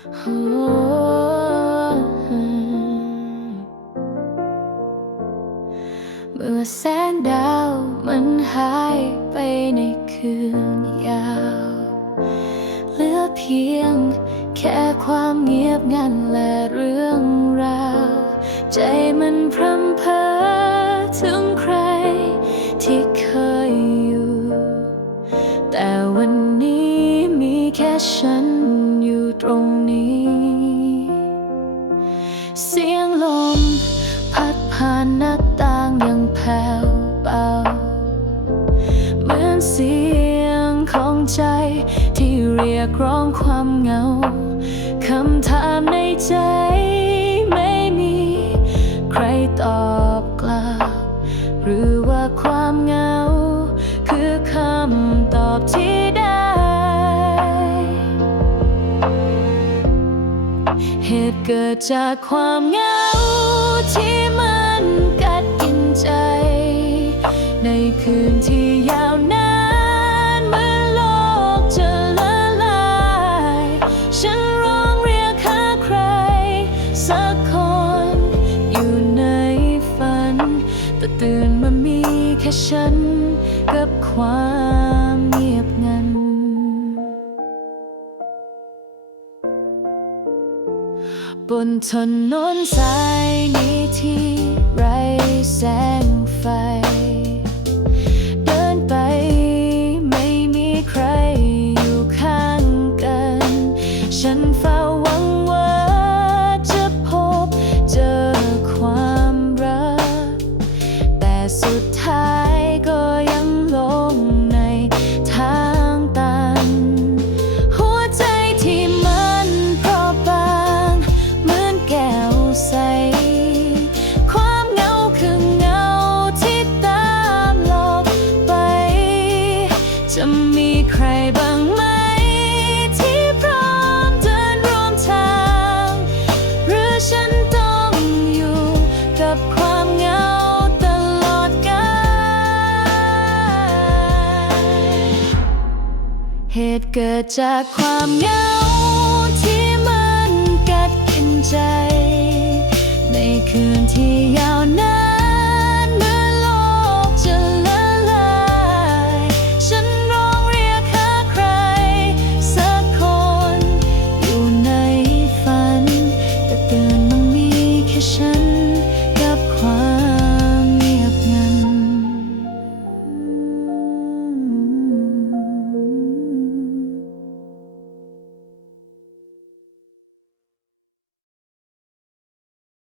เมื่อแสงดาวมันหายไปในคืนยาว เหลือเพียงแค่ความเงียบงันและเรื่อ ตรงนี้ เสียงลม พัดผ่านหน้าต่างยังแผ่วเบา เหมือนเสียงของใจ ที่เรียกร้องความเหงา คำถามในใจ เหตุเกิดจากความเหงาที่มันกัดกินใจ ในคืนที่ยาวนานเมื่อโลกจะละลาย ฉันร้องเรียกหาใคร สักคนอยู่ในฝัน แต่ตื่นมามีแค่ฉันกับความ บนถนนสายนี้ที่ จะมีใครบ้างไหม ที่พร้อมเดินร่วมทาง หรือฉันต้องอยู่กับความเหงาตลอดกาลเหตุเกิดจากความเหงาที่มันกัดกินใจ ในคืนที่ยาวนาน